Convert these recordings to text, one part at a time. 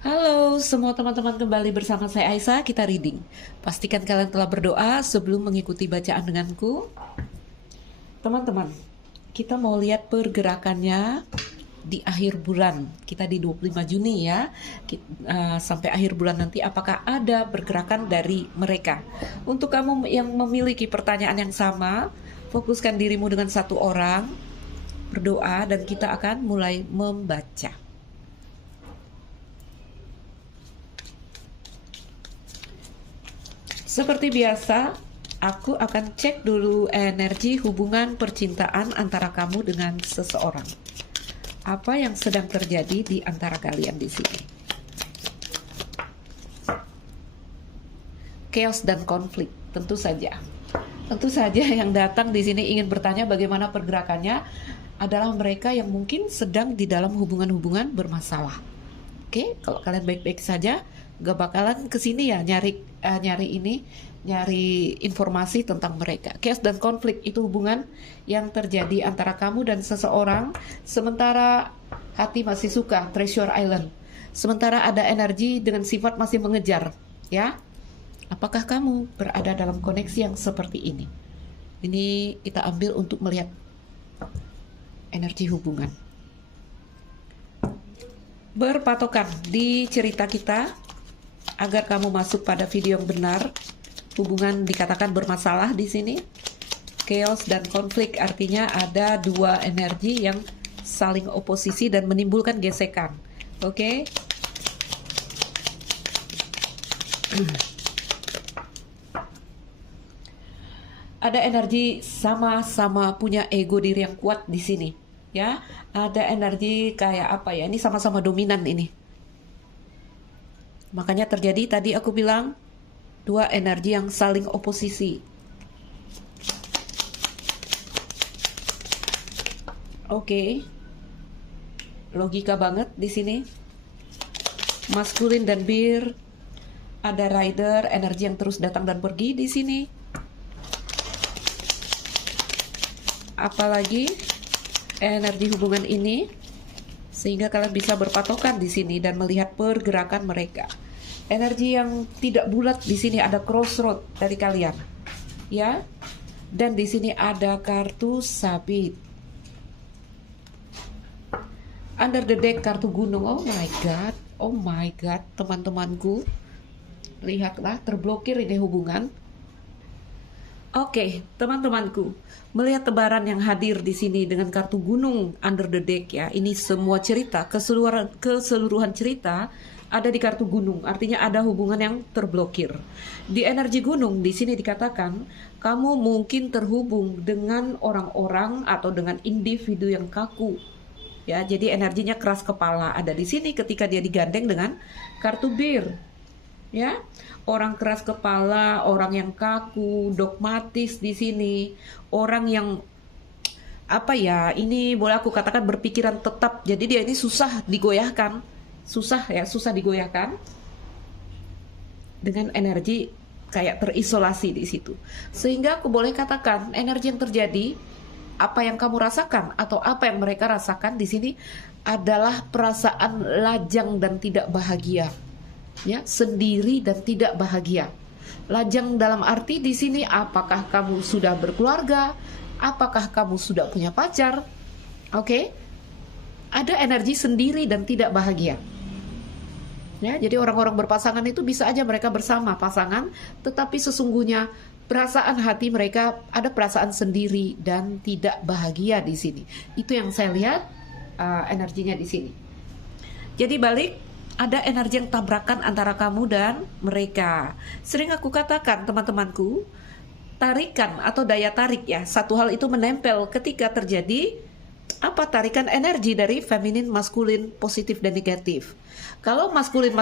Halo semua teman-teman, kembali bersama saya Aisyah, kita reading. Pastikan kalian telah berdoa sebelum mengikuti bacaan denganku. Teman-teman, kita mau lihat pergerakannya di akhir bulan. Kita di 25 Juni ya. Sampai akhir bulan nanti apakah ada pergerakan dari mereka. Untuk kamu yang memiliki pertanyaan yang sama, fokuskan dirimu dengan satu orang, berdoa, dan kita akan mulai membaca. Seperti biasa, aku akan cek dulu energi hubungan percintaan antara kamu dengan seseorang. Apa yang sedang terjadi di antara kalian di sini? Chaos dan konflik, tentu saja. Tentu saja yang datang di sini ingin bertanya bagaimana pergerakannya adalah mereka yang mungkin sedang di dalam hubungan-hubungan bermasalah. Oke, kalau kalian baik-baik saja, gak bakalan kesini ya nyari informasi tentang mereka. Chaos dan konflik itu hubungan yang terjadi antara kamu dan seseorang, sementara hati masih suka, Treasure Island. Sementara ada energi dengan sifat masih mengejar, ya. Apakah kamu berada dalam koneksi yang seperti ini? Ini kita ambil untuk melihat energi hubungan. Berpatokan di cerita kita agar kamu masuk pada video yang benar. Hubungan dikatakan bermasalah di sini. Chaos dan konflik artinya ada dua energi yang saling oposisi dan menimbulkan gesekan. Oke? Ada energi sama-sama punya ego diri yang kuat di sini. Ya, ada energi kayak apa ya? Ini sama-sama dominan ini. Makanya terjadi tadi aku bilang dua energi yang saling oposisi. Oke. Logika banget di sini. Maskulin dan bir. Ada rider, energi yang terus datang dan pergi di sini. Apalagi energi hubungan ini, sehingga kalian bisa berpatokan di sini dan melihat pergerakan mereka. Energi yang tidak bulat di sini, ada crossroad dari kalian, ya. Dan di sini ada kartu sabit. Under the deck kartu gunung. Oh my god, teman-temanku. Lihatlah, terblokir ini hubungan. Oke, teman-temanku, melihat tebaran yang hadir di sini dengan kartu gunung under the deck ya. Ini semua cerita, keseluruhan cerita ada di kartu gunung. Artinya ada hubungan yang terblokir. Di energi gunung di sini dikatakan kamu mungkin terhubung dengan orang-orang atau dengan individu yang kaku. Ya, jadi energinya keras kepala ada di sini ketika dia digandeng dengan kartu bir. Ya, orang keras kepala, orang yang kaku, dogmatis di sini, orang yang apa ya, ini boleh aku katakan berpikiran tetap. Jadi dia ini susah digoyahkan, susah digoyahkan dengan energi kayak terisolasi di situ. Sehingga aku boleh katakan energi yang terjadi, apa yang kamu rasakan atau apa yang mereka rasakan di sini adalah perasaan lajang dan tidak bahagia. Ya, sendiri dan tidak bahagia. Lajang dalam arti di sini apakah kamu sudah berkeluarga, apakah kamu sudah punya pacar. Oke? Ada energi sendiri dan tidak bahagia. Ya, jadi orang-orang berpasangan itu bisa aja mereka bersama pasangan, tetapi sesungguhnya perasaan hati mereka ada perasaan sendiri dan tidak bahagia di sini. Itu yang saya lihat energinya di sini. Jadi balik, ada energi yang tabrakan antara kamu dan mereka. Sering aku katakan teman-temanku, tarikan atau daya tarik ya, satu hal itu menempel ketika terjadi tarikan energi dari feminin, maskulin, positif dan negatif. Kalau maskulin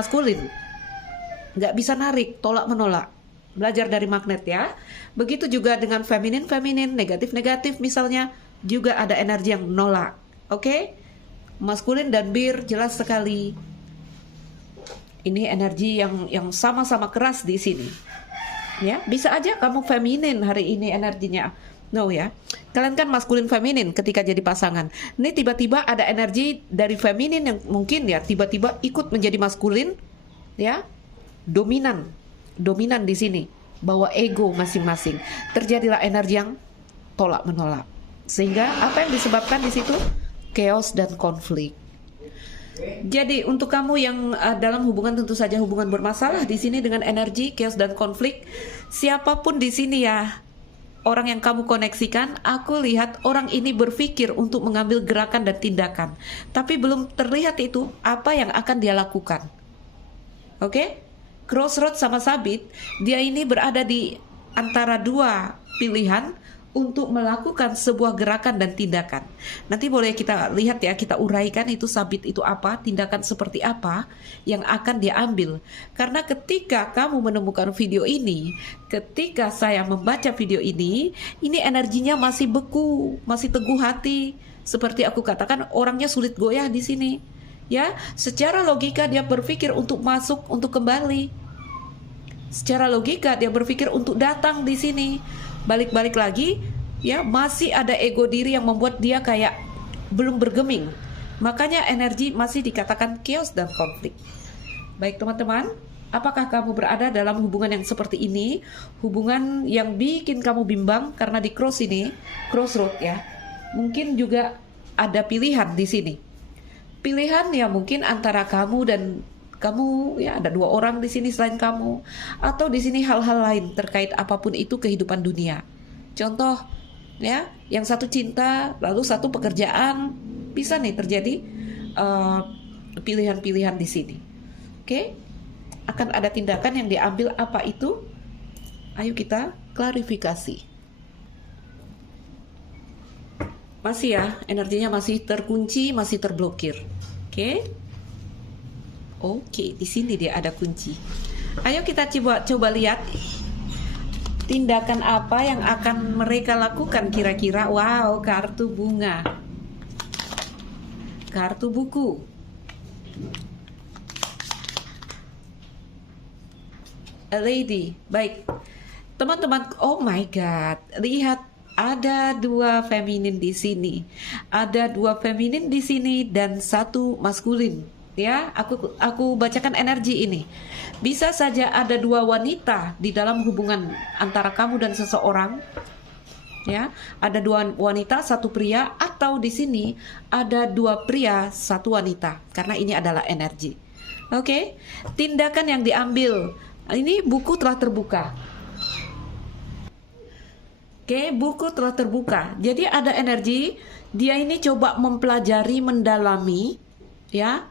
nggak bisa narik, tolak menolak. Belajar dari magnet ya. Begitu juga dengan feminin, negatif misalnya, juga ada energi yang nolak. Oke? Maskulin dan bir jelas sekali. Ini energi yang sama-sama keras di sini. Ya, bisa aja kamu feminin hari ini energinya. No ya. Kalian kan maskulin feminin ketika jadi pasangan. Ini tiba-tiba ada energi dari feminin yang mungkin ya tiba-tiba ikut menjadi maskulin, ya. Dominan. Dominan di sini. Bawa ego masing-masing. Terjadilah energi yang tolak menolak. Sehingga apa yang disebabkan di situ? Chaos dan konflik. Jadi untuk kamu yang dalam hubungan, tentu saja hubungan bermasalah di sini dengan energi chaos dan konflik, siapapun di sini ya, orang yang kamu koneksikan, aku lihat orang ini berpikir untuk mengambil gerakan dan tindakan, tapi belum terlihat itu apa yang akan dia lakukan. Oke? Crossroad sama sabit, dia ini berada di antara dua pilihan untuk melakukan sebuah gerakan dan tindakan. Nanti boleh kita lihat ya, kita uraikan itu sabit itu apa, tindakan seperti apa yang akan dia ambil. Karena ketika kamu menemukan video ini, ketika saya membaca video ini energinya masih beku, masih teguh hati. Seperti aku katakan, orangnya sulit goyah di sini. Ya, secara logika dia berpikir untuk masuk, untuk kembali. Secara logika dia berpikir untuk datang di sini. Balik-balik lagi, ya masih ada ego diri yang membuat dia kayak belum bergeming. Makanya energi masih dikatakan chaos dan konflik. Baik teman-teman, apakah kamu berada dalam hubungan yang seperti ini? Hubungan yang bikin kamu bimbang karena di crossroad ya. Mungkin juga ada pilihan di sini. Pilihan ya mungkin antara kamu dan kamu, ya ada dua orang di sini selain kamu, atau di sini hal-hal lain terkait apapun itu kehidupan dunia. Contoh, ya, yang satu cinta, lalu satu pekerjaan, bisa nih terjadi pilihan-pilihan di sini. Oke, akan ada tindakan yang diambil, apa itu? Ayo kita klarifikasi. Masih ya, energinya masih terkunci, masih terblokir. Oke. Oke, di sini dia ada kunci. Ayo kita coba lihat tindakan apa yang akan mereka lakukan kira-kira. Wow, kartu bunga, kartu buku, a lady. Baik, teman-teman. Oh my God, lihat ada dua feminin di sini, ada dua feminin di sini dan satu maskulin. Ya, aku bacakan energi ini. Bisa saja ada dua wanita di dalam hubungan antara kamu dan seseorang. Ya, ada dua wanita, satu pria, atau di sini ada dua pria, satu wanita. Karena ini adalah energi. Oke, tindakan yang diambil. Ini buku telah terbuka. Oke, buku telah terbuka. Jadi ada energi, dia ini coba mempelajari, mendalami, ya.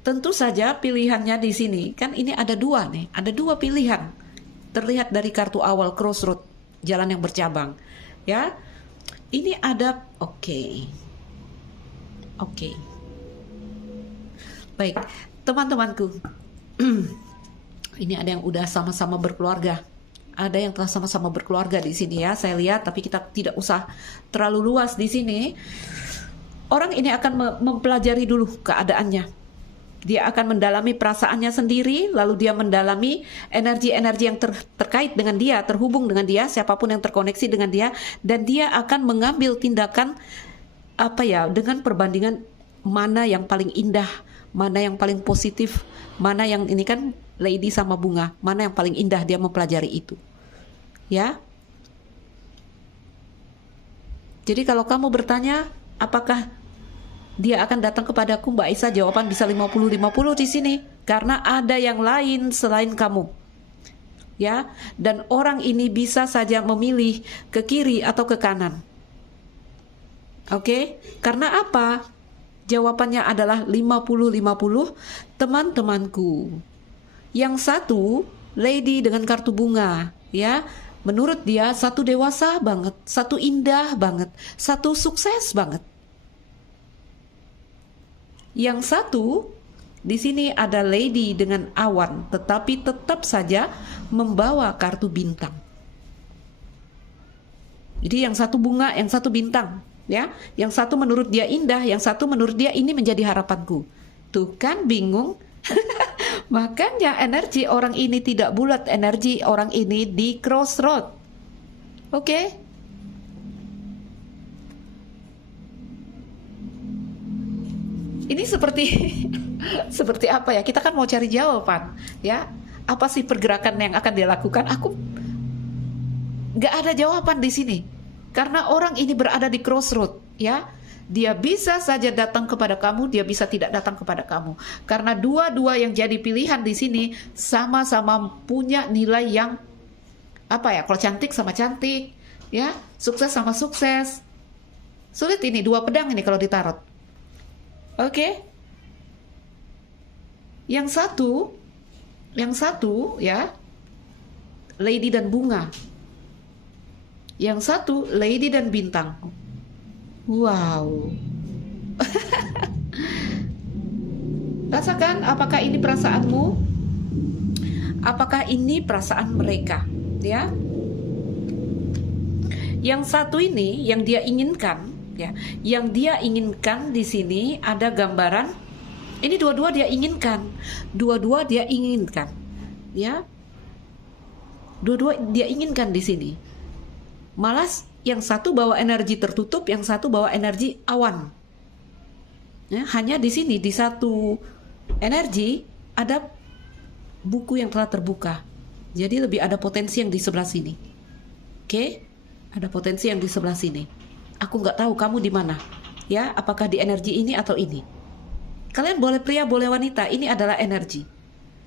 Tentu saja pilihannya di sini, kan ini ada dua nih, ada dua pilihan. Terlihat dari kartu awal crossroad, jalan yang bercabang. Ya, ini ada, oke. Baik, teman-temanku. Ini ada yang udah sama-sama berkeluarga. Ada yang telah sama-sama berkeluarga di sini ya, saya lihat, tapi kita tidak usah terlalu luas di sini. Orang ini akan mempelajari dulu keadaannya. Dia akan mendalami perasaannya sendiri, lalu dia mendalami energi-energi yang terkait dengan dia, terhubung dengan dia, siapapun yang terkoneksi dengan dia, dan dia akan mengambil tindakan apa ya, dengan perbandingan mana yang paling indah, mana yang paling positif, mana yang ini kan lady sama bunga, mana yang paling indah, dia mempelajari itu. Ya. Jadi kalau kamu bertanya, apakah dia akan datang kepadaku, Mbak Isa? Jawaban bisa 50-50 di sini. Karena ada yang lain selain kamu. Ya, dan orang ini bisa saja memilih ke kiri atau ke kanan. Oke? Karena apa? Jawabannya adalah 50-50, teman-temanku. Yang satu, lady dengan kartu bunga, ya. Menurut dia satu dewasa banget, satu indah banget, satu sukses banget. Yang satu, di sini ada lady dengan awan, tetapi tetap saja membawa kartu bintang. Jadi yang satu bunga, yang satu bintang, ya. Yang satu menurut dia indah, yang satu menurut dia ini menjadi harapanku. Tuh kan bingung. Makanya energi orang ini tidak bulat, energi orang ini di crossroad. Oke? Ini seperti seperti apa ya? Kita kan mau cari jawaban, ya. Apa sih pergerakan yang akan dia lakukan? Aku nggak ada jawaban di sini. Karena orang ini berada di crossroad, ya. Dia bisa saja datang kepada kamu, dia bisa tidak datang kepada kamu. Karena dua-dua yang jadi pilihan di sini sama-sama punya nilai yang apa ya? Kalau cantik sama cantik, ya, sukses sama sukses. Sulit ini dua pedang ini kalau ditarot. Oke. Yang satu ya, lady dan bunga. Yang satu lady dan bintang. Wow. Rasakan apakah ini perasaanmu? Apakah ini perasaan mereka, ya? Yang satu ini yang dia inginkan, ya. Yang dia inginkan di sini ada gambaran. Ini dua-dua dia inginkan. Dua-dua dia inginkan, ya. Dua-dua dia inginkan di sini. Malas yang satu bawa energi tertutup, yang satu bawa energi awan. Ya, hanya di sini di satu energi ada buku yang telah terbuka. Jadi lebih ada potensi yang di sebelah sini. Oke, ada potensi yang di sebelah sini. Aku nggak tahu kamu di mana. Ya, apakah di energi ini atau ini? Kalian boleh pria, boleh wanita. Ini adalah energi.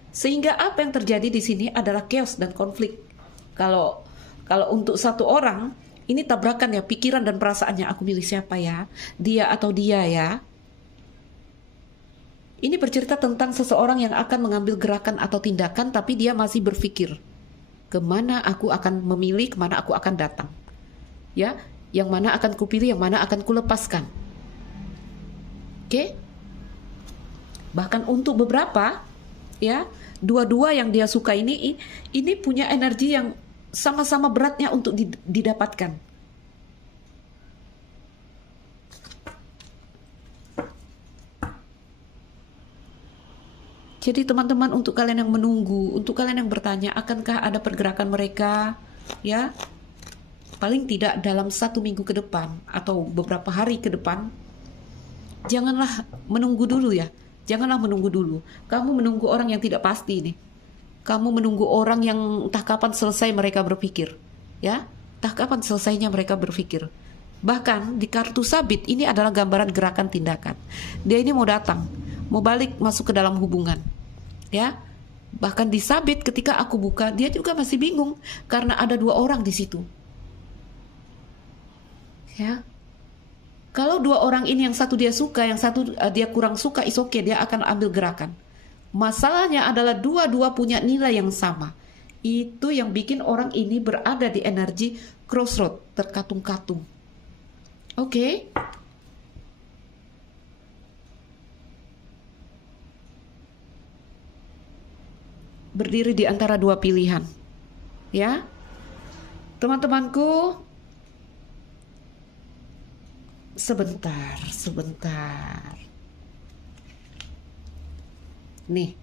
Sehingga apa yang terjadi di sini adalah chaos dan konflik. Kalau untuk satu orang ini tabrakan ya, pikiran dan perasaannya. Aku milih siapa ya? Dia atau dia ya? Ini bercerita tentang seseorang yang akan mengambil gerakan atau tindakan, tapi dia masih berpikir, kemana aku akan memilih, kemana aku akan datang. Ya, yang mana akan kupilih, yang mana akan kulepaskan. Oke? Bahkan untuk beberapa, ya, dua-dua yang dia suka ini punya energi yang sama-sama beratnya untuk didapatkan. Jadi teman-teman, untuk kalian yang menunggu, untuk kalian yang bertanya, akankah ada pergerakan mereka, ya, paling tidak dalam 1 minggu ke depan atau beberapa hari ke depan, janganlah menunggu dulu ya. Janganlah menunggu dulu. Kamu menunggu orang yang tidak pasti nih. Kamu menunggu orang yang entah kapan selesai mereka berpikir, ya, entah kapan selesainya mereka berpikir. Bahkan di kartu sabit ini adalah gambaran gerakan tindakan. Dia ini mau datang, mau balik masuk ke dalam hubungan, ya. Bahkan di sabit ketika aku buka, dia juga masih bingung karena ada dua orang di situ, ya. Kalau dua orang ini yang satu dia suka, yang satu dia kurang suka, is okay, dia akan ambil gerakan. Masalahnya adalah dua-dua punya nilai yang sama. Itu yang bikin orang ini berada di energi crossroad, terkatung-katung. Oke. Berdiri di antara dua pilihan. Ya. Teman-temanku, sebentar. Nih.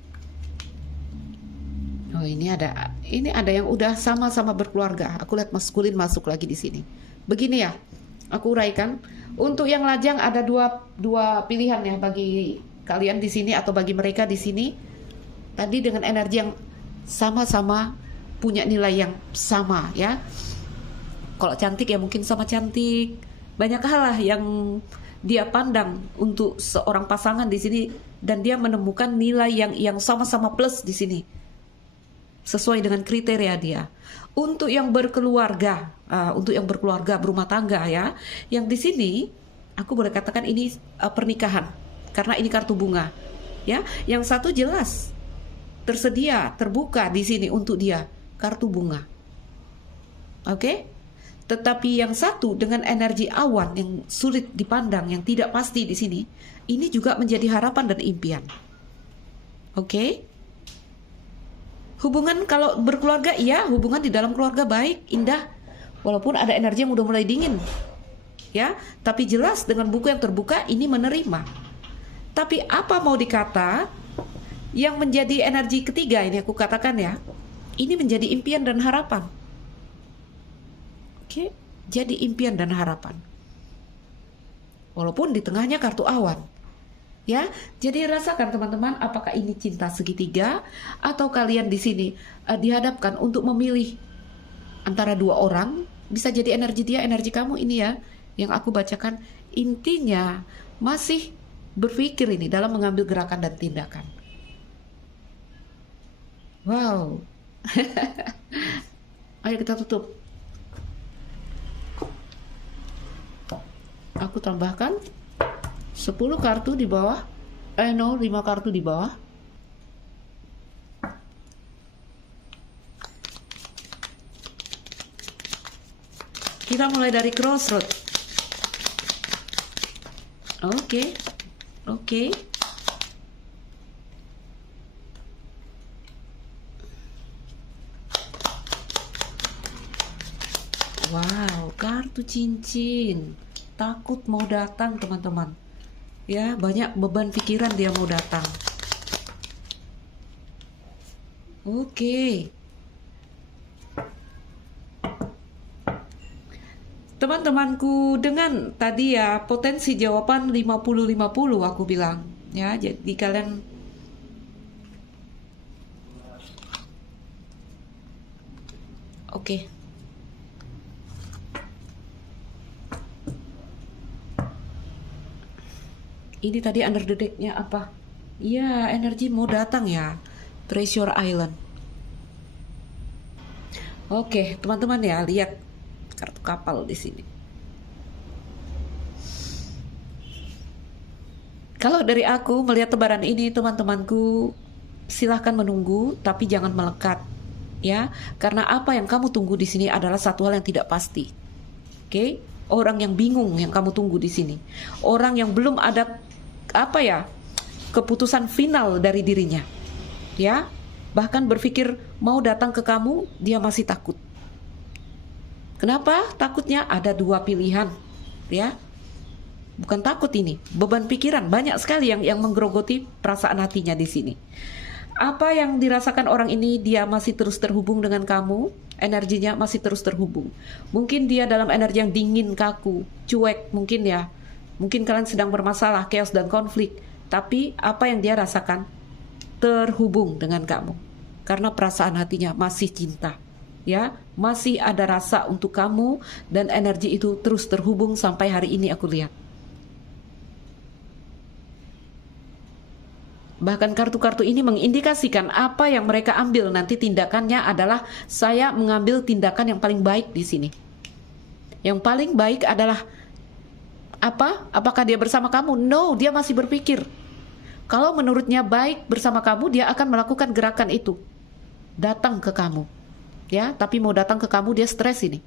Oh, ini ada yang udah sama-sama berkeluarga. Aku lihat maskulin masuk lagi di sini. Begini ya. Aku uraikan. Untuk yang lajang ada dua pilihan ya bagi kalian di sini atau bagi mereka di sini. Tadi dengan energi yang sama-sama punya nilai yang sama ya. Kalau cantik ya mungkin sama cantik. Banyak hal lah yang dia pandang untuk seorang pasangan di sini, dan dia menemukan nilai yang sama-sama plus di sini sesuai dengan kriteria dia. Untuk yang berkeluarga, berumah tangga ya, yang di sini aku boleh katakan ini pernikahan karena ini kartu bunga ya. Yang satu jelas tersedia, terbuka di sini untuk dia kartu bunga. Oke? Tetapi yang satu dengan energi awan yang sulit dipandang, yang tidak pasti di sini, ini juga menjadi harapan dan impian. Oke? Hubungan kalau berkeluarga, iya, hubungan di dalam keluarga baik, indah. Walaupun ada energi yang udah mulai dingin. Ya, tapi jelas dengan buku yang terbuka ini menerima. Tapi apa mau dikata, yang menjadi energi ketiga ini aku katakan ya, ini menjadi impian dan harapan. Oke, jadi impian dan harapan. Walaupun di tengahnya kartu awan. Ya, jadi rasakan teman-teman, apakah ini cinta segitiga atau kalian di sini dihadapkan untuk memilih antara dua orang. Bisa jadi energi dia, energi kamu. Ini ya yang aku bacakan. Intinya masih berpikir ini dalam mengambil gerakan dan tindakan. Wow. Ayo kita tutup. Aku tambahkan 10 kartu di bawah. 5 kartu di bawah. Kita mulai dari crossroad. Oke. Wow, kartu cincin. Takut mau datang, teman-teman. Ya, banyak beban pikiran dia mau datang. Oke. Teman-temanku, dengan tadi ya potensi jawaban 50-50 aku bilang. Ya, jadi kalian oke. Ini tadi under the deck-nya apa? Iya, energi mau datang ya. Treasure Island. Oke, teman-teman ya, lihat kartu kapal di sini. Kalau dari aku melihat tebaran ini, teman-temanku, silahkan menunggu, tapi jangan melekat, ya. Karena apa yang kamu tunggu di sini adalah satu hal yang tidak pasti. Oke? Orang yang bingung yang kamu tunggu di sini. Orang yang belum ada keputusan final dari dirinya. Ya. Bahkan berpikir mau datang ke kamu, dia masih takut. Kenapa? Takutnya ada dua pilihan, ya. Bukan takut ini, beban pikiran banyak sekali yang menggerogoti perasaan hatinya di sini. Apa yang dirasakan orang ini, dia masih terus terhubung dengan kamu, energinya masih terus terhubung. Mungkin dia dalam energi yang dingin, kaku, cuek, mungkin ya. Mungkin kalian sedang bermasalah, chaos dan konflik, tapi apa yang dia rasakan terhubung dengan kamu. Karena perasaan hatinya masih cinta. Ya, masih ada rasa untuk kamu dan energi itu terus terhubung sampai hari ini aku lihat. Bahkan kartu-kartu ini mengindikasikan apa yang mereka ambil nanti tindakannya adalah saya mengambil tindakan yang paling baik di sini. Yang paling baik adalah apa? Apakah dia bersama kamu? No, dia masih berpikir. Kalau menurutnya baik bersama kamu, dia akan melakukan gerakan itu. Datang ke kamu. Ya, tapi mau datang ke kamu dia stres ini.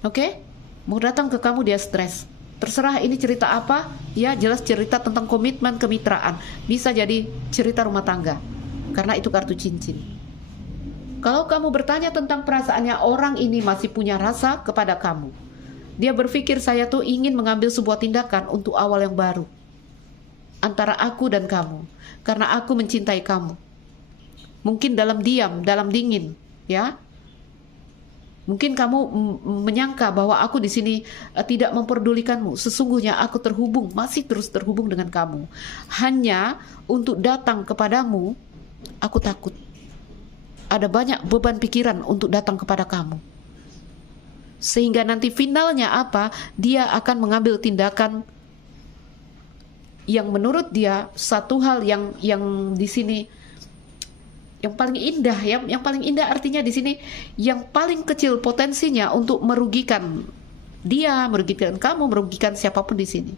Oke? Mau datang ke kamu dia stres. Terserah ini cerita apa, ya jelas cerita tentang komitmen kemitraan. Bisa jadi cerita rumah tangga. Karena itu kartu cincin. Kalau kamu bertanya tentang perasaannya, orang ini masih punya rasa kepada kamu. Dia berpikir saya tuh ingin mengambil sebuah tindakan untuk awal yang baru. Antara aku dan kamu. Karena aku mencintai kamu. Mungkin dalam diam, dalam dingin. Ya, mungkin kamu menyangka bahwa aku di sini tidak memperdulikanmu. Sesungguhnya aku terhubung, masih terus terhubung dengan kamu. Hanya untuk datang kepadamu, aku takut. Ada banyak beban pikiran untuk datang kepada kamu. Sehingga nanti finalnya apa? Dia akan mengambil tindakan yang menurut dia satu hal yang di sini yang paling indah, yang paling indah artinya di sini yang paling kecil potensinya untuk merugikan dia, merugikan kamu, merugikan siapapun di sini.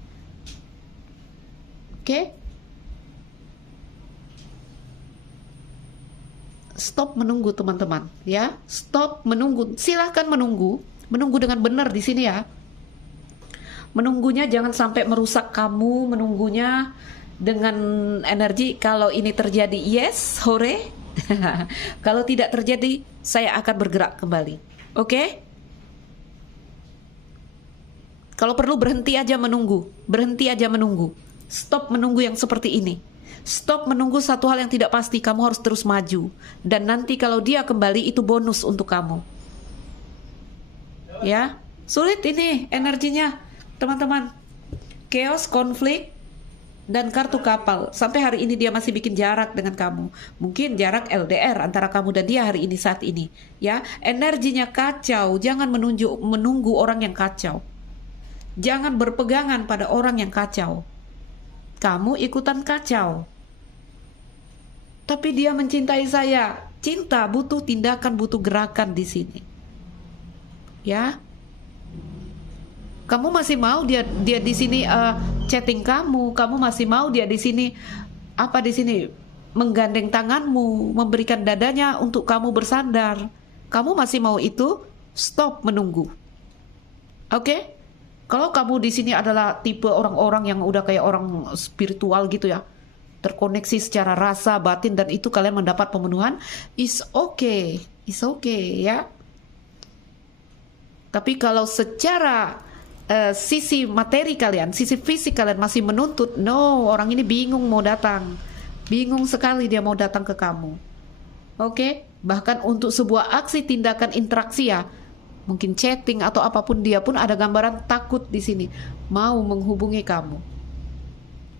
Oke? Stop menunggu teman-teman, ya. Stop menunggu. Silahkan menunggu dengan benar di sini ya. Menunggunya jangan sampai merusak kamu, menunggunya dengan energi kalau ini terjadi yes, hore. Kalau tidak terjadi, saya akan bergerak kembali. Oke? Kalau perlu berhenti aja menunggu. Berhenti aja menunggu. Stop menunggu yang seperti ini. Stop menunggu satu hal yang tidak pasti. Kamu harus terus maju. Dan nanti kalau dia kembali, itu bonus untuk kamu. Ya, sulit ini energinya, teman-teman. Chaos, konflik, dan kartu kapal. Sampai hari ini dia masih bikin jarak dengan kamu. Mungkin jarak LDR antara kamu dan dia hari ini saat ini. Ya, energinya kacau. Jangan menunggu orang yang kacau. Jangan berpegangan pada orang yang kacau. Kamu ikutan kacau. Tapi dia mencintai saya. Cinta butuh tindakan, butuh gerakan di sini. Ya. Kamu masih mau dia di sini chatting kamu masih mau dia di sini menggandeng tanganmu, memberikan dadanya untuk kamu bersandar. Kamu masih mau itu? Stop menunggu. Oke? Kalau kamu di sini adalah tipe orang-orang yang udah kayak orang spiritual gitu ya, terkoneksi secara rasa, batin, dan itu kalian mendapat pemenuhan, it's okay ya. Tapi kalau secara sisi materi kalian, sisi fisik kalian masih menuntut, no, orang ini bingung mau datang. Bingung sekali dia mau datang ke kamu. Oke? Bahkan untuk sebuah aksi tindakan interaksi ya, mungkin chatting atau apapun, dia pun ada gambaran takut di sini, mau menghubungi kamu.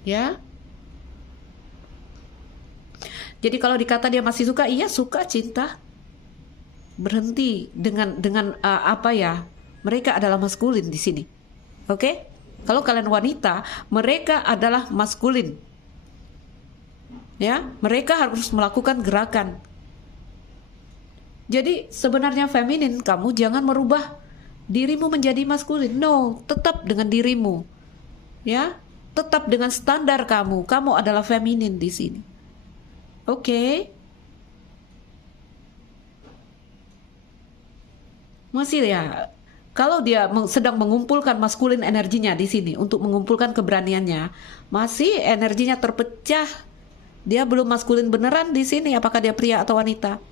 Ya? Jadi kalau dikata dia masih suka, iya suka, cinta. Berhenti dengan apa ya? Mereka adalah maskulin di sini. Oke? Kalau kalian wanita, mereka adalah maskulin. Ya, mereka harus melakukan gerakan. Jadi sebenarnya feminin, kamu jangan merubah dirimu menjadi maskulin. No, tetap dengan dirimu. Ya, tetap dengan standar kamu. Kamu adalah feminin di sini. Oke? Masih ya. Kalau dia sedang mengumpulkan maskulin energinya di sini untuk mengumpulkan keberaniannya, masih energinya terpecah. Dia belum maskulin beneran di sini. Apakah dia pria atau wanita?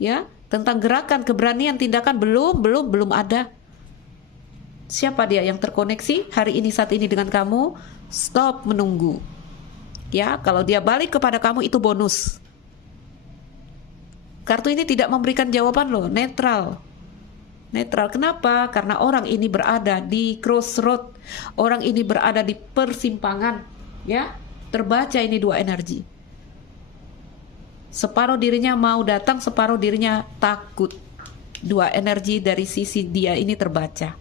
Ya, tentang gerakan, keberanian, tindakan belum ada. Siapa dia yang terkoneksi hari ini saat ini dengan kamu? Stop menunggu. Ya, kalau dia balik kepada kamu itu bonus. Kartu ini tidak memberikan jawaban loh, netral. Netral. Kenapa? Karena orang ini berada di crossroad. Orang ini berada di persimpangan. Ya, terbaca ini dua energi. Separuh dirinya mau datang, separuh dirinya takut. Dua energi dari sisi dia ini terbaca.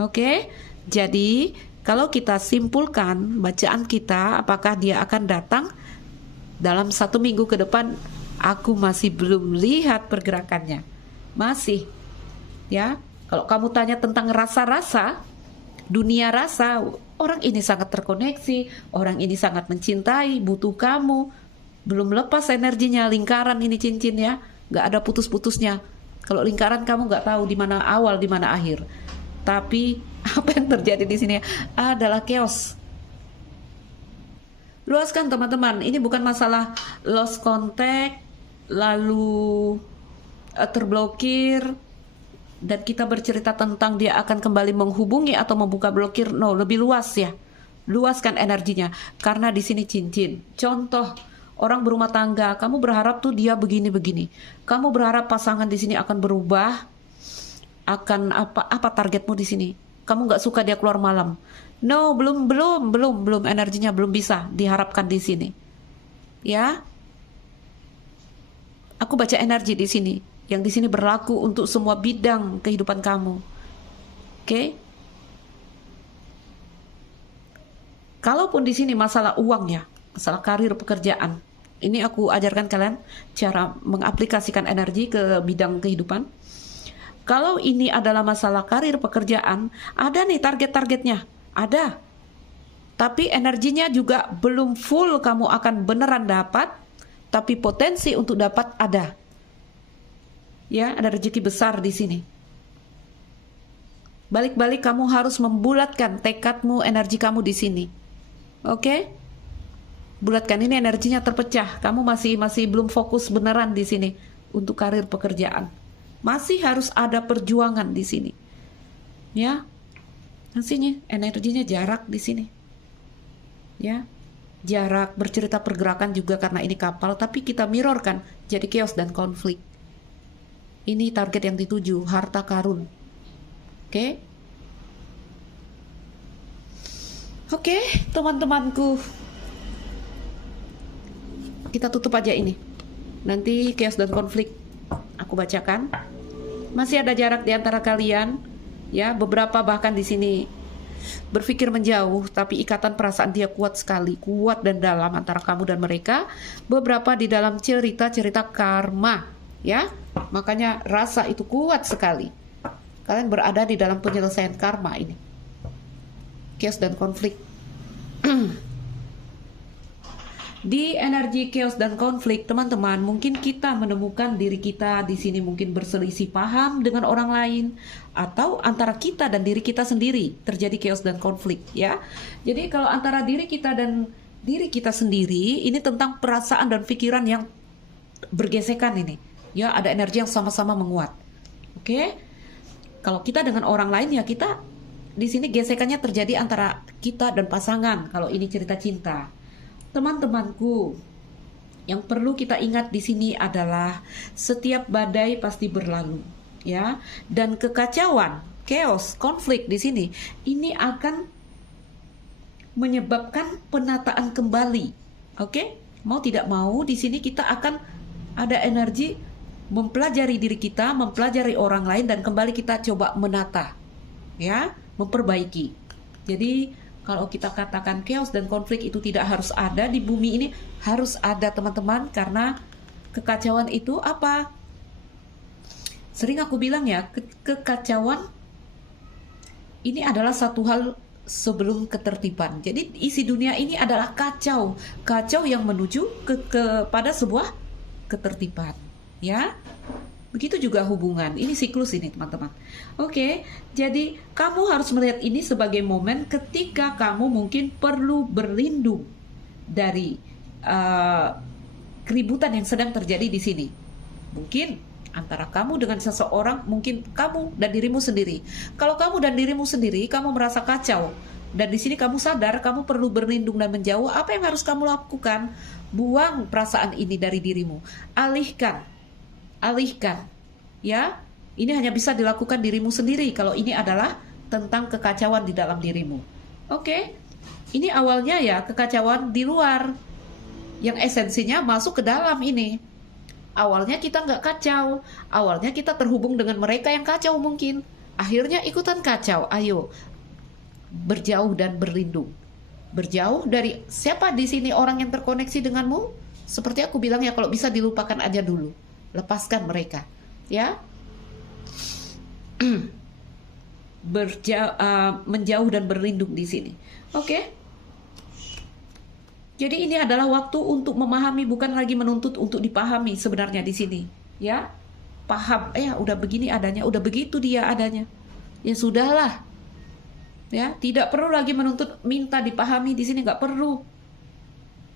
Oke? Jadi, kalau kita simpulkan bacaan kita, apakah dia akan datang dalam 1 minggu ke depan? Aku masih belum lihat pergerakannya. Masih. Ya, kalau kamu tanya tentang rasa-rasa, dunia rasa, orang ini sangat terkoneksi, orang ini sangat mencintai, butuh kamu, belum lepas energinya. Lingkaran ini cincin ya, nggak ada putus-putusnya. Kalau lingkaran kamu nggak tahu di mana awal, di mana akhir. Tapi apa yang terjadi di sini adalah chaos. Luaskan teman-teman, ini bukan masalah lost contact, lalu terblokir, dan kita bercerita tentang dia akan kembali menghubungi atau membuka blokir. No, lebih luas ya. Luaskan energinya. Karena di sini cincin. Contoh, orang berumah tangga, kamu berharap tuh dia begini-begini. Kamu berharap pasangan di sini akan berubah. Akan apa targetmu di sini? Kamu nggak suka dia keluar malam. No, belum energinya belum bisa diharapkan di sini. Ya. Aku baca energi di sini. Yang di sini berlaku untuk semua bidang kehidupan kamu. Oke? Kalaupun di sini masalah uang ya, masalah karir, pekerjaan. Ini aku ajarkan kalian cara mengaplikasikan energi ke bidang kehidupan. Kalau ini adalah masalah karir, pekerjaan, ada nih target-targetnya. Ada. Tapi energinya juga belum full kamu akan beneran dapat, tapi potensi untuk dapat ada. Ya, ada rezeki besar di sini. Balik-balik kamu harus membulatkan tekadmu, energi kamu di sini. Oke? Bulatkan, ini energinya terpecah. Kamu masih belum fokus beneran di sini untuk karir pekerjaan. Masih harus ada perjuangan di sini. Ya. Hasilnya energinya jarak di sini. Ya. Jarak, bercerita pergerakan juga karena ini kapal, tapi kita mirrorkan jadi chaos dan konflik. Ini target yang dituju, harta karun. Oke? Oke, teman-temanku, kita tutup aja ini. Nanti chaos dan konflik aku bacakan. Masih ada jarak di antara kalian, ya. Beberapa bahkan di sini berpikir menjauh, tapi ikatan perasaan dia kuat sekali, kuat dan dalam antara kamu dan mereka. Beberapa di dalam cerita-cerita karma, ya. Makanya rasa itu kuat sekali. Kalian berada di dalam penyelesaian karma ini. Chaos dan konflik. Di energi chaos dan konflik, teman-teman, mungkin kita menemukan diri kita di sini mungkin berselisih paham dengan orang lain, atau antara kita dan diri kita sendiri terjadi chaos dan konflik, ya. Jadi kalau antara diri kita dan diri kita sendiri, ini tentang perasaan dan pikiran yang bergesekan ini, ya. Ada energi yang sama-sama menguat. Oke? Kalau kita dengan orang lain, ya kita di sini gesekannya terjadi antara kita dan pasangan. Kalau ini cerita cinta. Teman-temanku, yang perlu kita ingat di sini adalah setiap badai pasti berlalu, ya. Dan kekacauan, chaos, konflik di sini ini akan menyebabkan penataan kembali. Oke? Mau tidak mau di sini kita akan ada energi mempelajari diri kita, mempelajari orang lain, dan kembali kita coba menata, ya, memperbaiki. Jadi kalau kita katakan chaos dan konflik itu tidak harus ada di bumi ini, harus ada, teman-teman, karena kekacauan itu apa? Sering aku bilang ya, kekacauan ini adalah satu hal sebelum ketertiban. Jadi isi dunia ini adalah kacau, kacau yang menuju kepada sebuah ketertiban, ya. Begitu juga hubungan, ini siklus ini, teman-teman. Oke, jadi kamu harus melihat ini sebagai momen ketika kamu mungkin perlu berlindung dari keributan yang sedang terjadi di sini. Mungkin antara kamu dengan seseorang, mungkin kamu dan dirimu sendiri. Kalau kamu dan dirimu sendiri, kamu merasa kacau, dan di sini kamu sadar kamu perlu berlindung dan menjauh, apa yang harus kamu lakukan? Buang perasaan ini dari dirimu. Alihkan, ya. Ini hanya bisa dilakukan dirimu sendiri kalau ini adalah tentang kekacauan di dalam dirimu. Oke, ini awalnya ya kekacauan di luar, yang esensinya masuk ke dalam ini. Awalnya kita nggak kacau, awalnya kita terhubung dengan mereka yang kacau mungkin. Akhirnya ikutan kacau. Ayo, berjauh dan berlindung. Berjauh dari siapa di sini orang yang terkoneksi denganmu? Seperti aku bilang ya, kalau bisa dilupakan aja dulu. Lepaskan mereka, ya. Menjauh dan berlindung di sini. Oke. Jadi ini adalah waktu untuk memahami, bukan lagi menuntut untuk dipahami sebenarnya di sini, ya. Paham, ya udah begini adanya, udah begitu dia adanya. Ya sudahlah. Ya, tidak perlu lagi menuntut minta dipahami di sini, nggak perlu.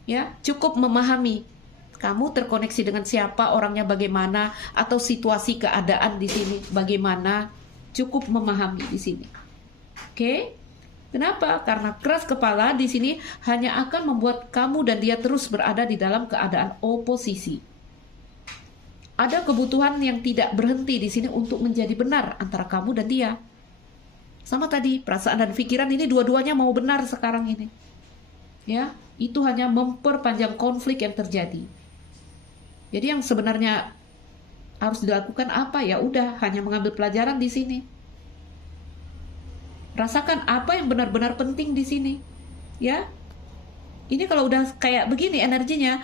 Ya, cukup memahami. Kamu terkoneksi dengan siapa, orangnya bagaimana, atau situasi keadaan di sini bagaimana, cukup memahami di sini. Oke? Kenapa? Karena keras kepala di sini hanya akan membuat kamu dan dia terus berada di dalam keadaan oposisi. Ada kebutuhan yang tidak berhenti di sini untuk menjadi benar antara kamu dan dia. Sama tadi, perasaan dan pikiran ini dua-duanya mau benar sekarang ini. Ya, itu hanya memperpanjang konflik yang terjadi. Jadi yang sebenarnya harus dilakukan apa? Ya udah, hanya mengambil pelajaran di sini. Rasakan apa yang benar-benar penting di sini. Ya. Ini kalau udah kayak begini energinya,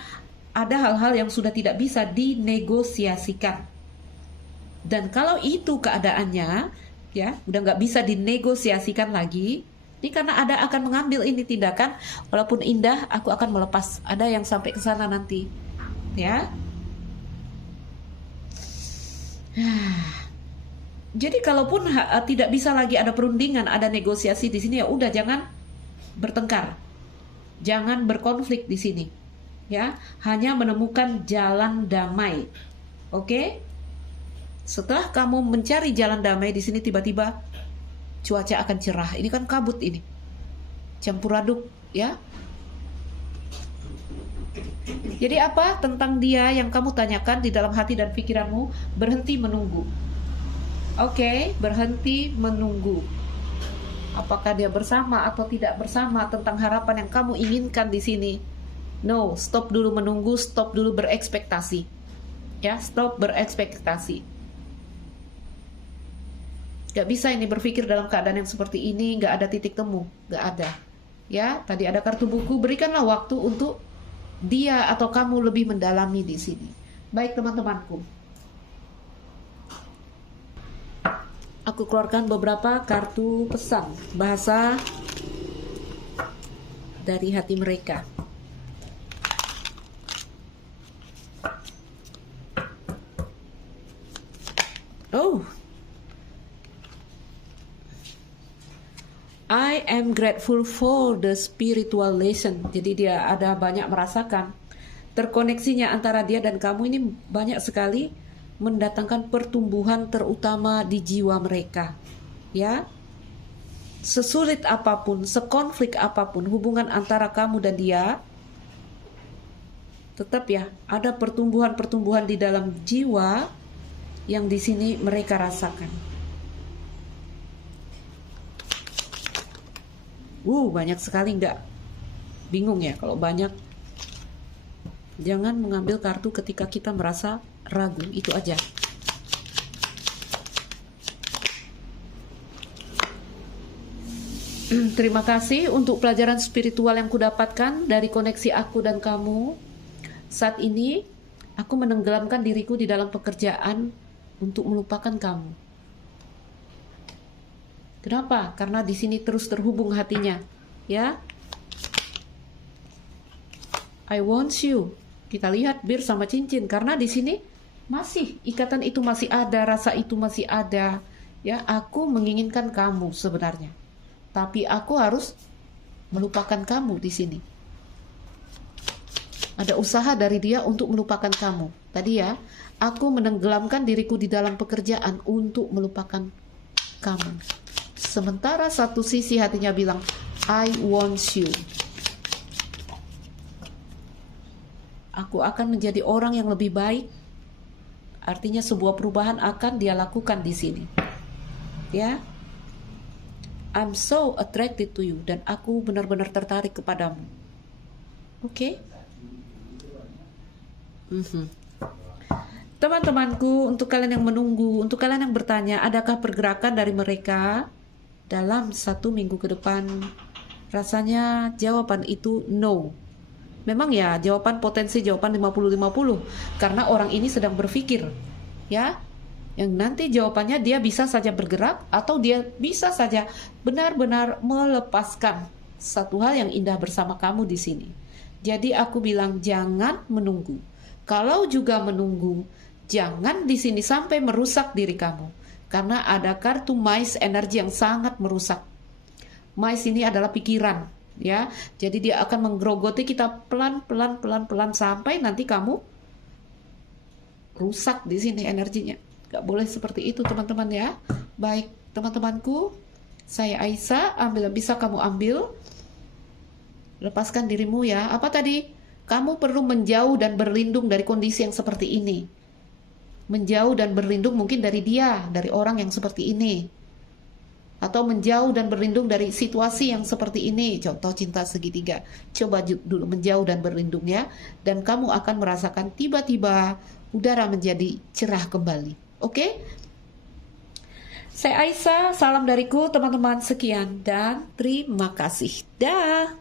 ada hal-hal yang sudah tidak bisa dinegosiasikan. Dan kalau itu keadaannya, ya, udah nggak bisa dinegosiasikan lagi, ini karena ada akan mengambil ini tindakan, walaupun indah, aku akan melepas. Ada yang sampai ke sana nanti. Ya. Jadi kalaupun tidak bisa lagi ada perundingan, ada negosiasi di sini, ya udah jangan bertengkar, jangan berkonflik di sini, ya, hanya menemukan jalan damai. Oke? Setelah kamu mencari jalan damai di sini, tiba-tiba cuaca akan cerah. Ini kan kabut ini, campur aduk, ya. Jadi apa tentang dia yang kamu tanyakan di dalam hati dan pikiranmu? Berhenti menunggu. Oke, berhenti menunggu. apakah dia bersama atau tidak bersama, tentang harapan yang kamu inginkan di sini. No, stop dulu menunggu, stop dulu berekspektasi. Ya, stop berekspektasi. Gak bisa ini berpikir dalam keadaan yang seperti ini, gak ada titik temu, gak ada. Ya, tadi ada kartu buku, berikanlah waktu untuk dia atau kamu lebih mendalami di sini. Baik teman-temanku, aku keluarkan beberapa kartu pesan bahasa dari hati mereka. Oh, I am grateful for the spiritual lesson. Jadi dia ada banyak merasakan terkoneksinya antara dia dan kamu ini banyak sekali mendatangkan pertumbuhan terutama di jiwa mereka. Ya, sesulit apapun, sekonflik apapun hubungan antara kamu dan dia, tetap ya ada pertumbuhan-pertumbuhan di dalam jiwa yang di sini mereka rasakan. Banyak sekali, nggak bingung ya kalau banyak. Jangan mengambil kartu ketika kita merasa ragu, itu aja. Terima kasih untuk pelajaran spiritual yang kudapatkan dari koneksi aku dan kamu. Saat ini aku menenggelamkan diriku di dalam pekerjaan untuk melupakan kamu. Kenapa? Karena di sini terus terhubung hatinya, ya. I want you. Kita lihat bir sama cincin, karena di sini masih ikatan itu masih ada, rasa itu masih ada, ya. Aku menginginkan kamu sebenarnya, tapi aku harus melupakan kamu di sini. Ada usaha dari dia untuk melupakan kamu. Tadi ya, aku menenggelamkan diriku di dalam pekerjaan untuk melupakan kamu. Sementara satu sisi hatinya bilang, I want you. Aku akan menjadi orang yang lebih baik. Artinya sebuah perubahan akan dia lakukan di sini. Ya. I'm so attracted to you, dan aku benar-benar tertarik kepadamu. Oke? Teman-temanku, untuk kalian yang menunggu, untuk kalian yang bertanya, adakah pergerakan dari mereka dalam 1 minggu ke depan? Rasanya jawaban itu no. Memang ya, potensi jawaban 50-50, karena orang ini sedang berpikir, ya, yang nanti jawabannya dia bisa saja bergerak, atau dia bisa saja benar-benar melepaskan satu hal yang indah bersama kamu di sini. Jadi aku bilang jangan menunggu. Kalau juga menunggu, jangan di sini sampai merusak diri kamu, karena ada kartu mais, energi yang sangat merusak. Mais ini adalah pikiran, ya. Jadi dia akan menggerogoti kita pelan-pelan sampai nanti kamu rusak di sini energinya. Gak boleh seperti itu, teman-teman, ya. Baik, teman-temanku, saya Aisyah. Ambil yang bisa kamu ambil. Lepaskan dirimu, ya. Apa tadi? Kamu perlu menjauh dan berlindung dari kondisi yang seperti ini. Menjauh dan berlindung mungkin dari dia, dari orang yang seperti ini. Atau menjauh dan berlindung dari situasi yang seperti ini. Contoh cinta segitiga. Coba dulu menjauh dan berlindung, ya. Dan kamu akan merasakan tiba-tiba udara menjadi cerah kembali. Oke? Saya Aisyah, salam dariku teman-teman, sekian dan terima kasih. Dah.